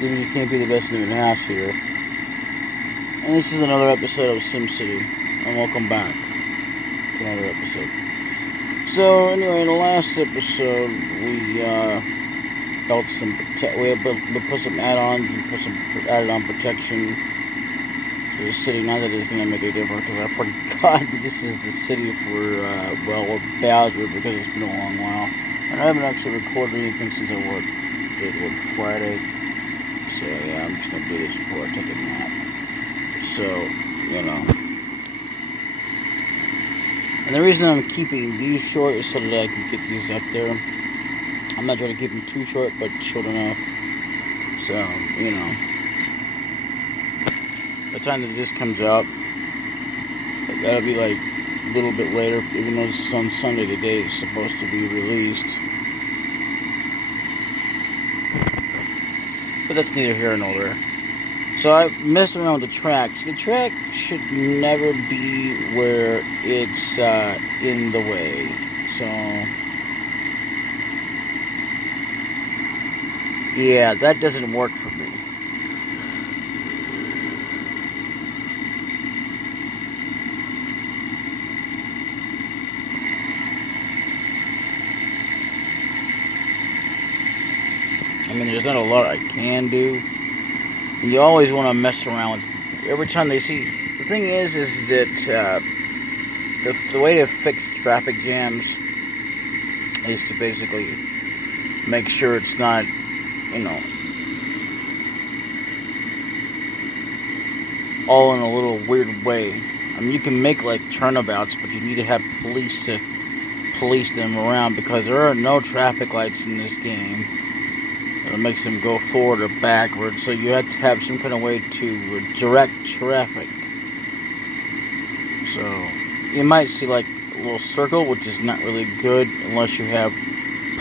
DbdKmp, the best in the house here. And this is another episode of SimCity. And welcome back to another episode. So anyway, in the last episode, we built some we put some add-ons and put some added-on protection to the city. Not that it's gonna make a difference, because I forgot that this is the city for Bowser, because it's been a long while. And I haven't actually recorded anything since I worked Friday. So yeah, I'm just gonna do this before I take a nap. So, you know. And the reason I'm keeping these short is so that I can get these up there. I'm not trying to keep them too short, but short enough. So, you know. By the time that this comes out, that'll be like a little bit later, even though it's on Sunday today, it's supposed to be released. But that's neither here nor there. So I messed around with the tracks. The track should never be where it's in the way. So yeah, that doesn't work for me. I mean, there's not a lot I can do. You always want to mess around with every time they see. The thing is that the way to fix traffic jams is to basically make sure it's not, you know, all in a little weird way. I mean, you can make like turnabouts, but you need to have police to police them around, because there are no traffic lights in this game. It makes them go forward or backward, so you have to have some kind of way to direct traffic. So you might see like a little circle, which is not really good unless you have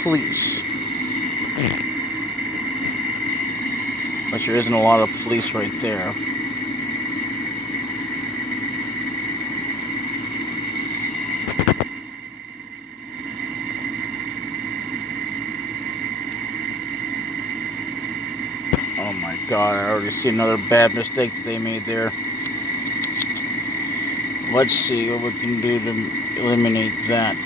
police. But there isn't a lot of police right there. Oh my god, I already see another bad mistake that they made there. Let's see what we can do to eliminate that.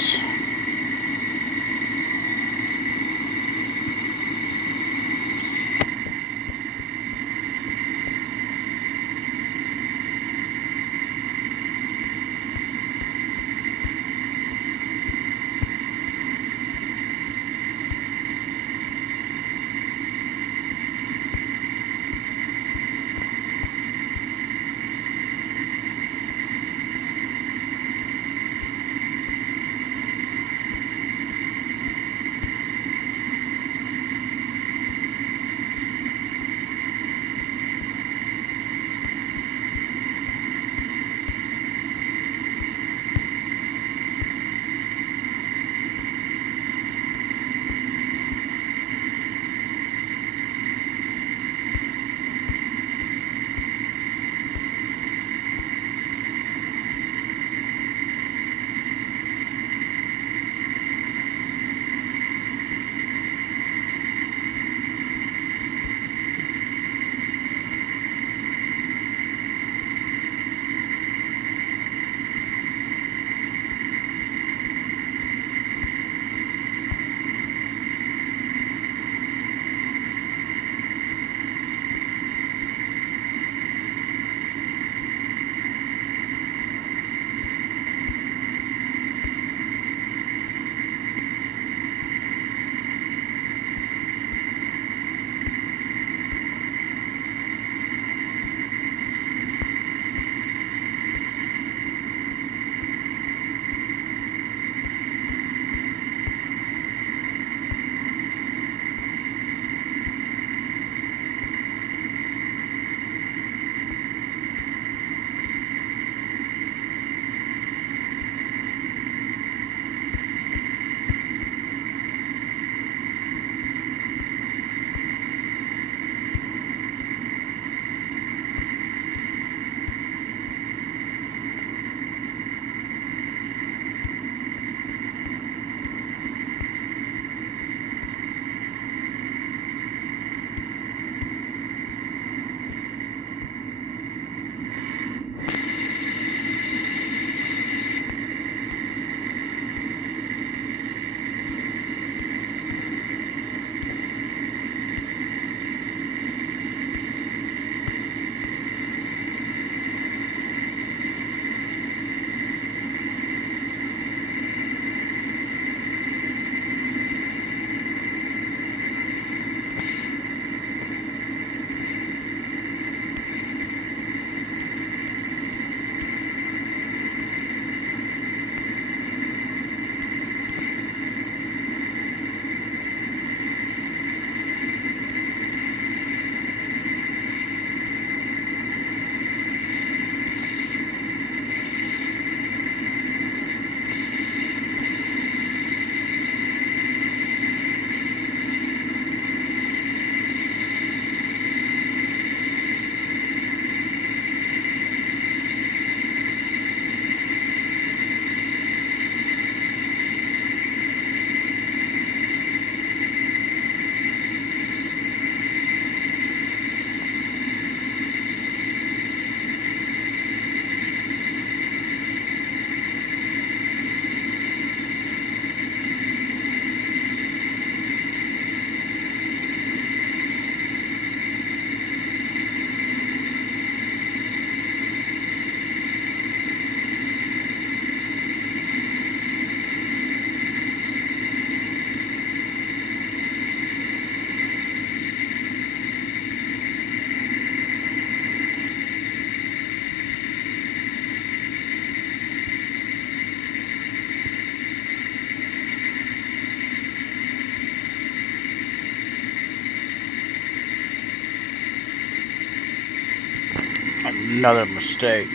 another mistake.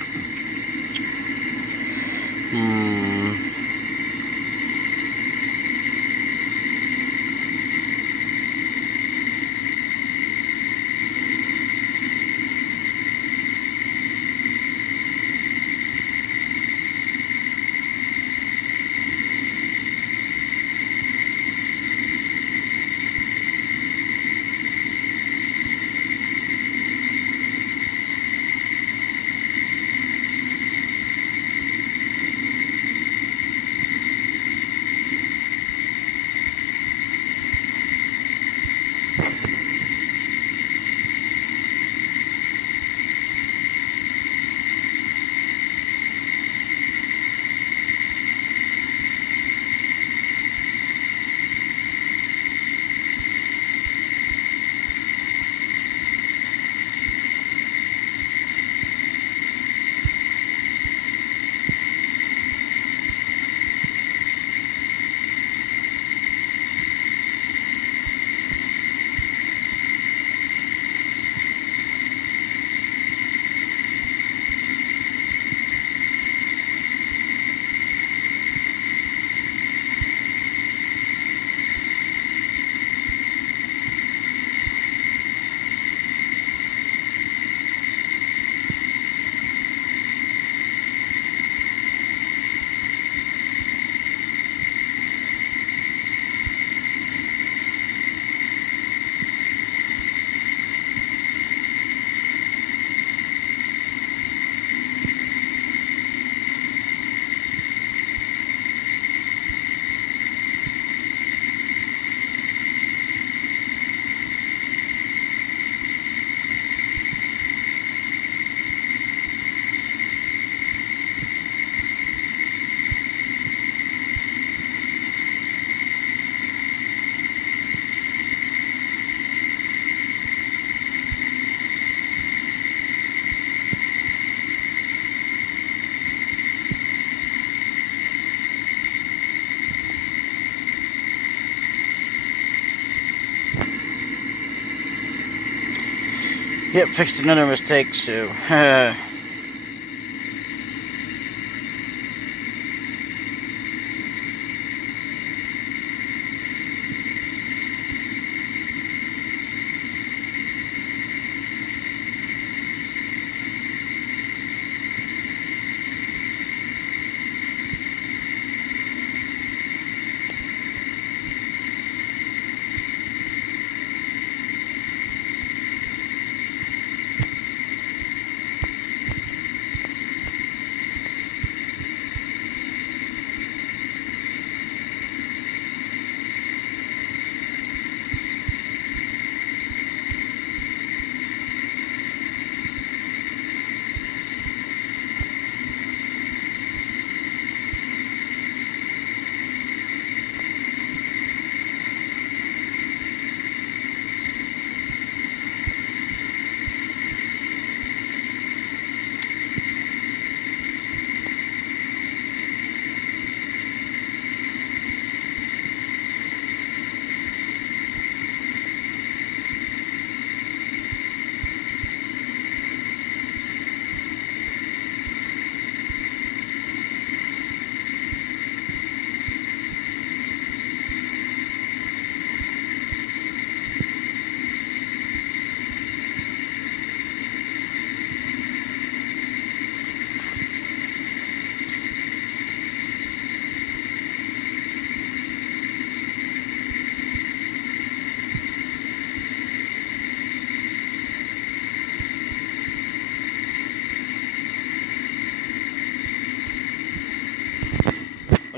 Yep, fixed another mistake, so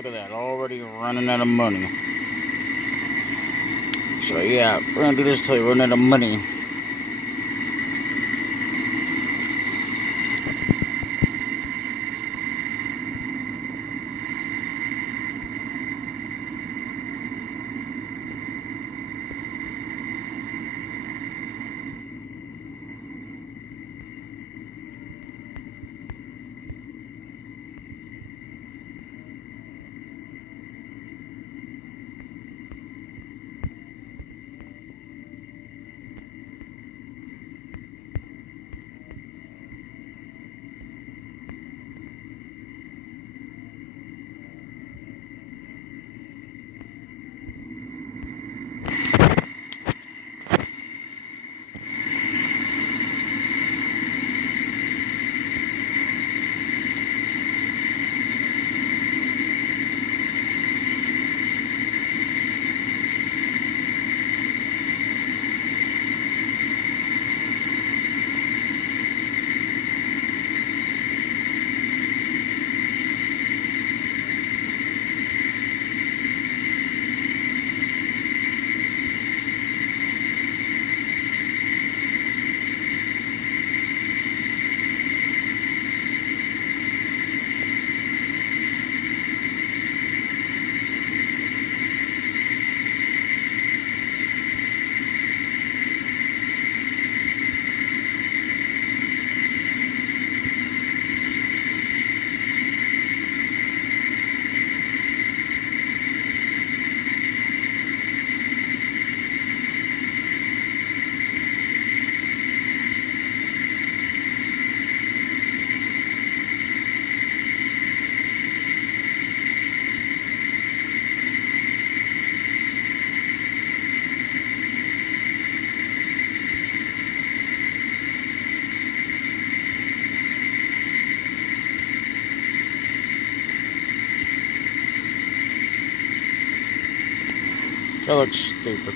look at that, already running out of money. So yeah, we're gonna do this till we run out of money. That looks stupid.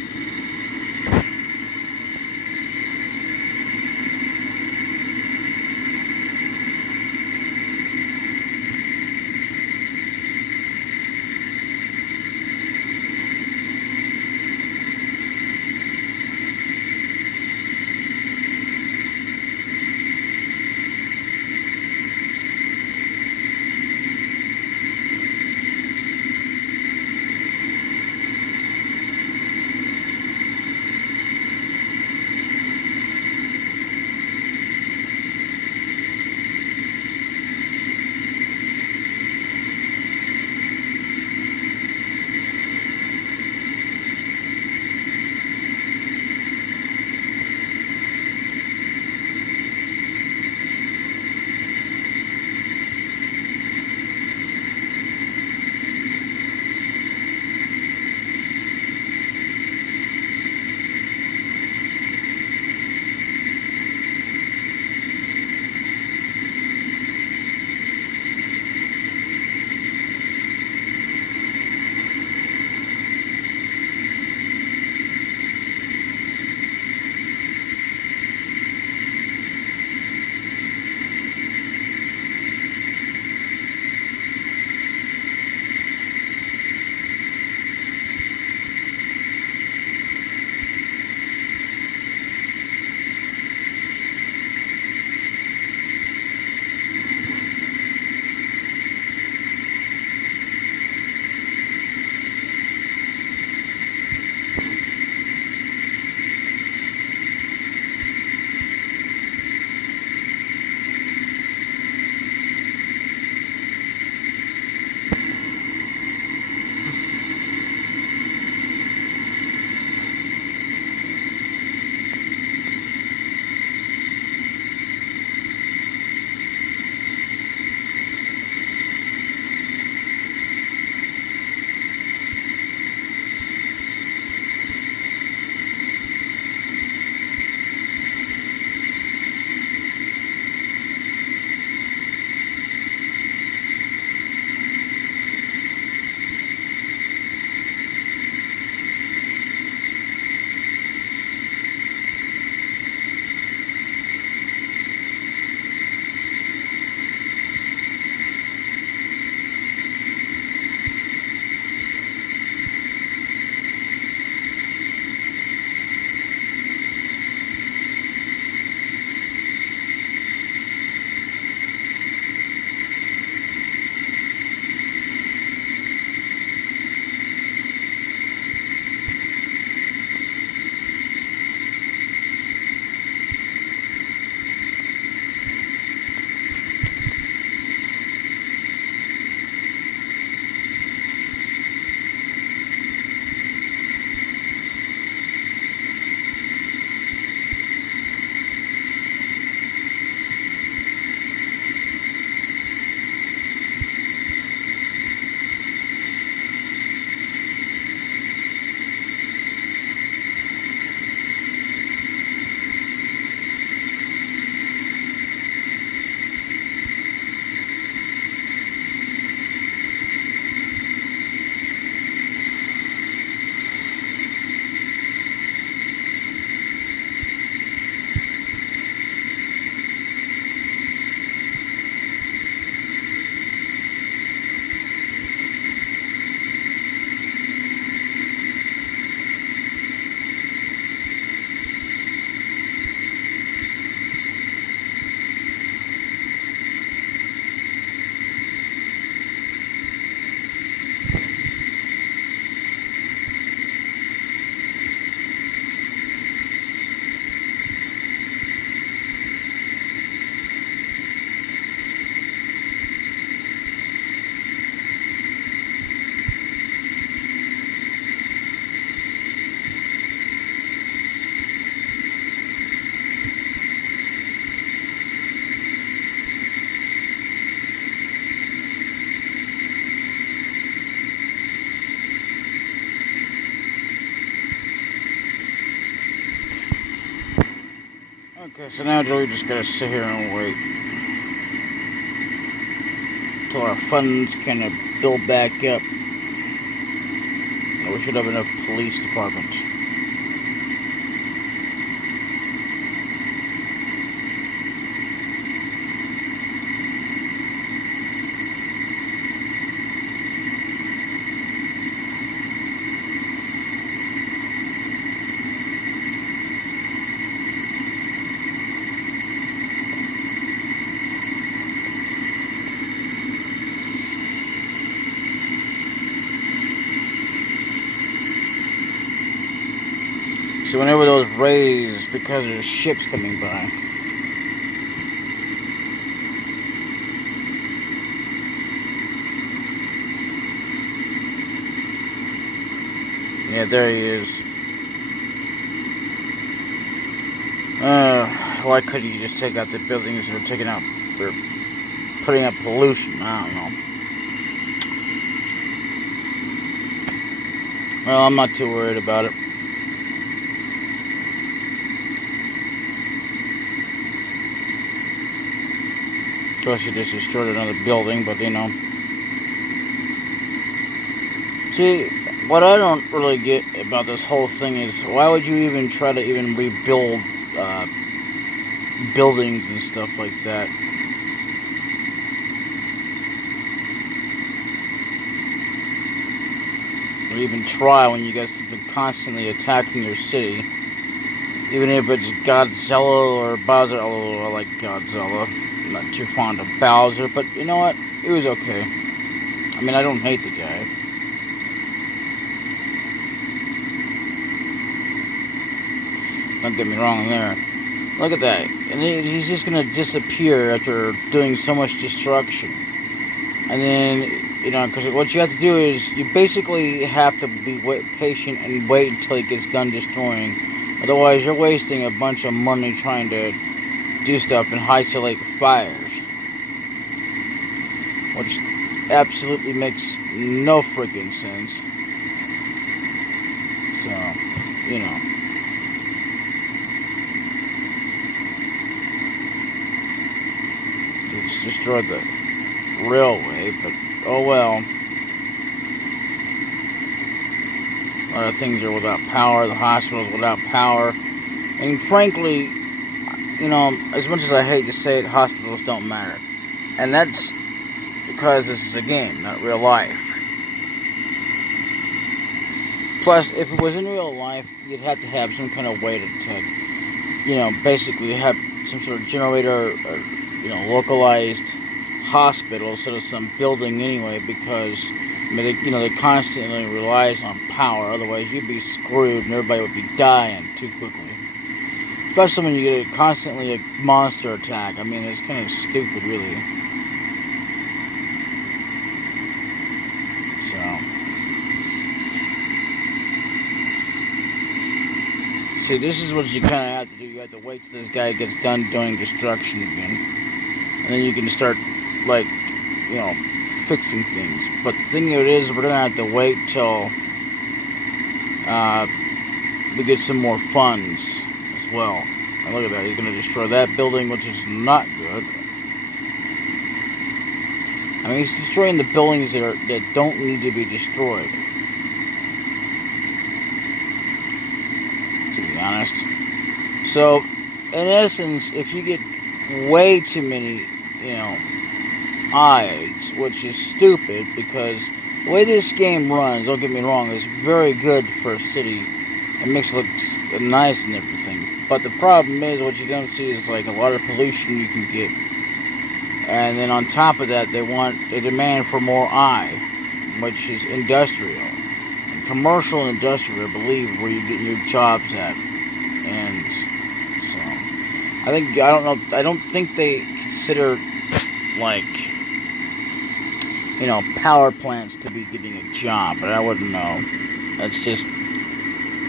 Okay, so now we just gotta sit here and wait till our funds kind of build back up. We should have enough police department. So whenever those raise, it's because there's ships coming by. Yeah, there he is. Why couldn't you just take out the buildings that are taking out, they're putting up pollution? I don't know. Well, I'm not too worried about it. Of course, he just destroyed another building, but you know. See, what I don't really get about this whole thing is, why would you even try to even rebuild buildings and stuff like that? Or even try when you guys have been constantly attacking your city. Even if it's Godzilla or Bowser, although I like Godzilla. I'm not too fond of Bowser, but you know what? It was okay. I mean, I don't hate the guy. Don't get me wrong there. Look at that. And he's just going to disappear after doing so much destruction. And then, you know, because what you have to do is, you basically have to be patient and wait until he gets done destroying. Otherwise, you're wasting a bunch of money trying to do stuff and isolate fires. Which absolutely makes no freaking sense. So, you know. It's destroyed the railway, but oh well. A lot of things are without power, the hospital's without power. And frankly, you know, as much as I hate to say it, hospitals don't matter. And that's because this is a game, not real life. Plus, if it was in real life, you'd have to have some kind of way to you know, basically have some sort of generator or you know, localized hospital instead of some building anyway, because I mean, they constantly relies on power. Otherwise, you'd be screwed, and everybody would be dying too quickly. Especially when you get constantly a monster attack. I mean, it's kind of stupid, really. So, see, this is what you kind of have to do. You have to wait till this guy gets done doing destruction again. And then you can start, like, you know, fixing things. But the thing of it is, we're going to have to wait till we get some more funds as well. And look at that. He's going to destroy that building, which is not good. I mean, he's destroying the buildings that don't need to be destroyed. To be honest. So, in essence, if you get way too many, you know, eyes, which is stupid, because the way this game runs, don't get me wrong, is very good for a city. It makes it look nice and everything. But the problem is, what you don't see is like a lot of pollution you can get. And then on top of that, they demand for more which is industrial. And commercial and industrial, I believe, where you get your jobs at. And so, I don't think they consider, like, you know, power plants to be getting a job, but I wouldn't know. That's just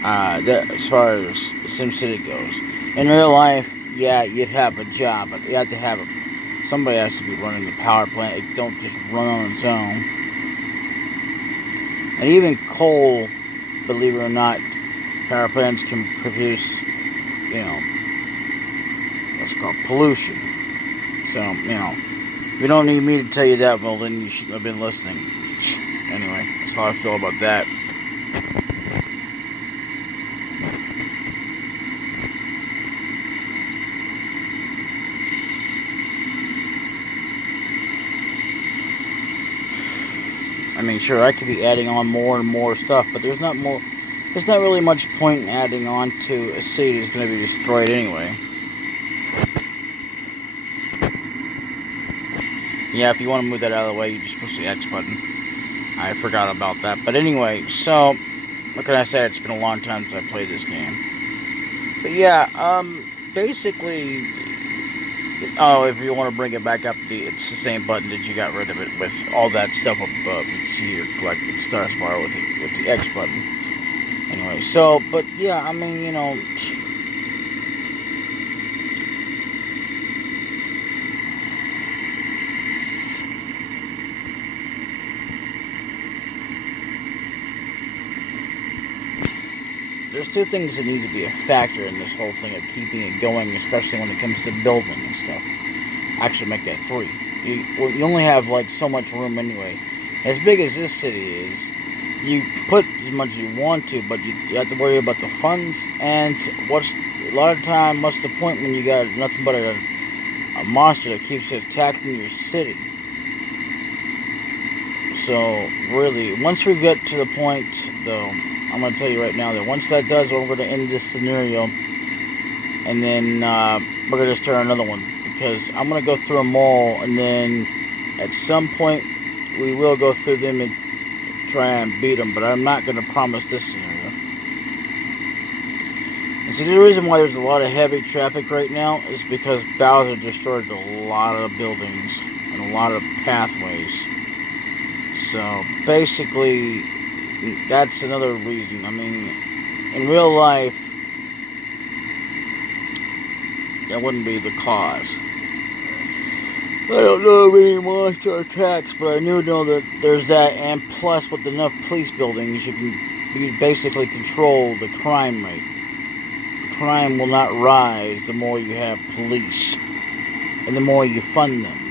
as far as SimCity goes. In real life, yeah, you'd have a job, but you have to have somebody has to be running the power plant. It don't just run on its own. And even coal, believe it or not, power plants can produce, you know, what's called pollution. So, you know, if you don't need me to tell you that, well, then you shouldn't have been listening. Anyway, that's how I feel about that. I mean, sure, I could be adding on more and more stuff, but there's not really much point in adding on to a city that's going to be destroyed anyway. Yeah, if you want to move that out of the way, you just push the X button. I forgot about that. But anyway, so, what can I say? It's been a long time since I played this game. But yeah, basically, oh, if you want to bring it back up, it's the same button that you got rid of it with all that stuff up above. You see your collected stars bar with the X button. Anyway, so, but yeah, I mean, you know, there's two things that need to be a factor in this whole thing of keeping it going, especially when it comes to building and stuff. Actually, make that 3. You only have like so much room anyway. As big as this city is, you put as much as you want to, but you have to worry about the funds. And a lot of time, what's the point when you got nothing but a monster that keeps attacking your city? So really, once we get to the point, though, I'm going to tell you right now that once that does, we're going to end this scenario, and then we're going to start another one, because I'm going to go through them all, and then at some point we will go through them and try and beat them, but I'm not going to promise this scenario. And see, the reason why there's a lot of heavy traffic right now is because Bowser destroyed a lot of buildings and a lot of pathways. So basically, that's another reason. I mean, in real life, that wouldn't be the cause. I don't know of any monster attacks, but I do know that there's that, and plus with enough police buildings, you can basically control the crime rate. The crime will not rise the more you have police, and the more you fund them.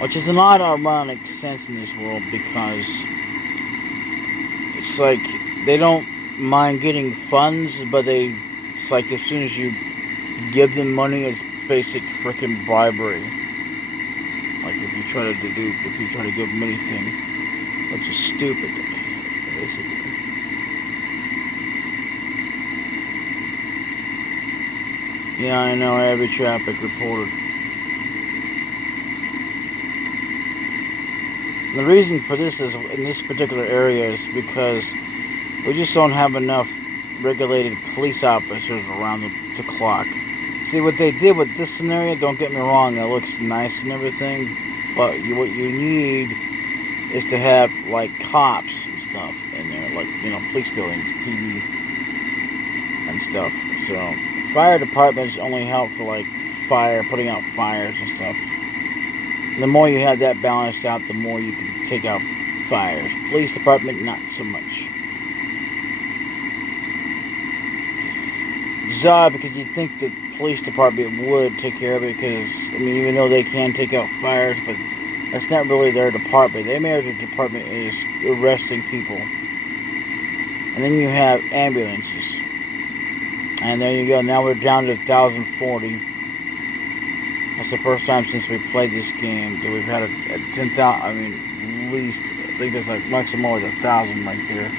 Which is an odd ironic sense in this world, because it's like they don't mind getting funds, but it's like as soon as you give them money, it's basic freaking bribery. Like if you try to give them anything, which is stupid, basically. Yeah, I know, heavy traffic reported. And the reason for this is, in this particular area, is because we just don't have enough regulated police officers around the clock. See, what they did with this scenario, don't get me wrong, it looks nice and everything, but what you need is to have, like, cops and stuff in there, like, you know, police buildings, PD, and stuff. So, fire departments only help for, like, putting out fires and stuff. And the more you have that balanced out, the more you can take out fires. Police department, not so much. It's odd, because you'd think the police department would take care of it, because, I mean, even though they can take out fires, but that's not really their department. Their major department is arresting people. And then you have ambulances. And there you go. Now we're down to 1,040. That's the first time since we played this game that we've had a 10,000, I mean, at least, I think there's like maximum more than 1,000 right there.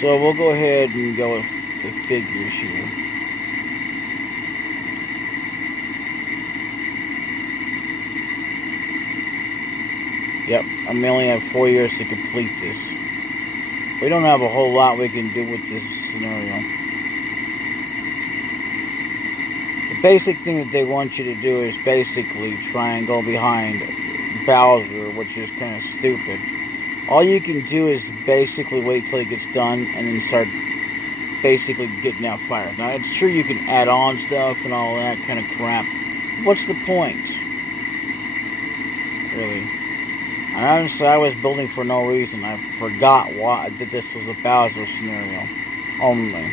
So we'll go ahead and go with the figures here. Yep, I mean, only have 4 years to complete this. We don't have a whole lot we can do with this scenario. The basic thing that they want you to do is basically try and go behind Bowser, which is kind of stupid. All you can do is basically wait till it gets done and then start basically getting out fire. Now, it's true you can add on stuff and all that kind of crap. What's the point? Really? And honestly, I was building for no reason. I forgot that this was a Bowser scenario only.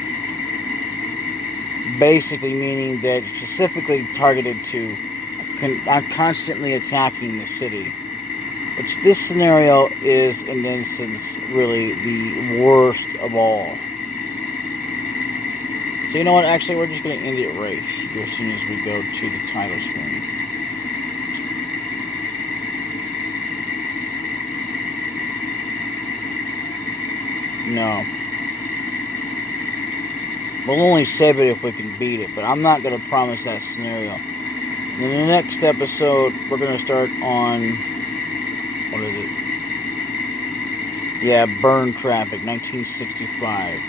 Basically meaning that it's specifically targeted to constantly attacking the city. Which this scenario is, in instance, really the worst of all. So you know what, actually we're just going to end it right here as soon as we go to the title screen. No. We'll only save it if we can beat it, but I'm not going to promise that scenario. In the next episode, we're going to start on, what is it? Yeah, Burn Traffic, 1965.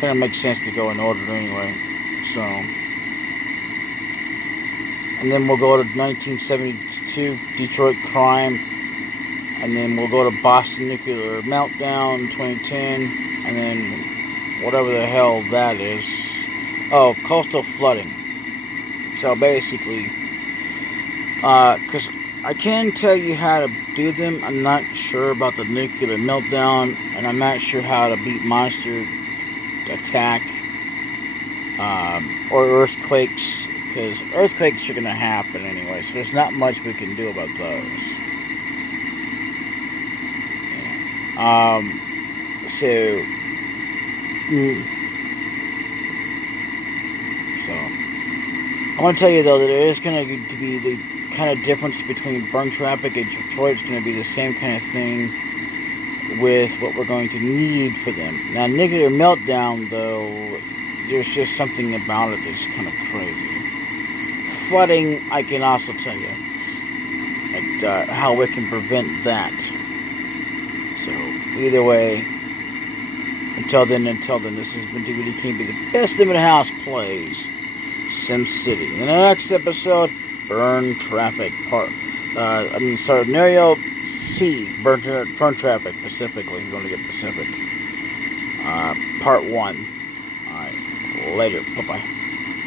Kind of makes sense to go in order anyway. So, and then we'll go to 1972, Detroit Crime. And then we'll go to Boston Nuclear Meltdown, 2010. And then whatever the hell that is. Oh, coastal flooding. So basically, because I can tell you how to do them, I'm not sure about the nuclear meltdown, and I'm not sure how to beat monster attack, or earthquakes, because earthquakes are going to happen anyway, so there's not much we can do about those. So I want to tell you though that there is going to be the kind of difference between Burn Traffic and Detroit. It's going to be the same kind of thing with what we're going to need for them. Now, Nuclear Meltdown though, there's just something about it that's kind of crazy. Flooding, I can also tell you how we can prevent that. So either way, until then, this has been DbdKmp, the best in the house plays SimCity. In the next episode, Burn Traffic scenario C, Burn Traffic, specifically, you're going to get Pacific. Part 1. Alright, later, bye-bye.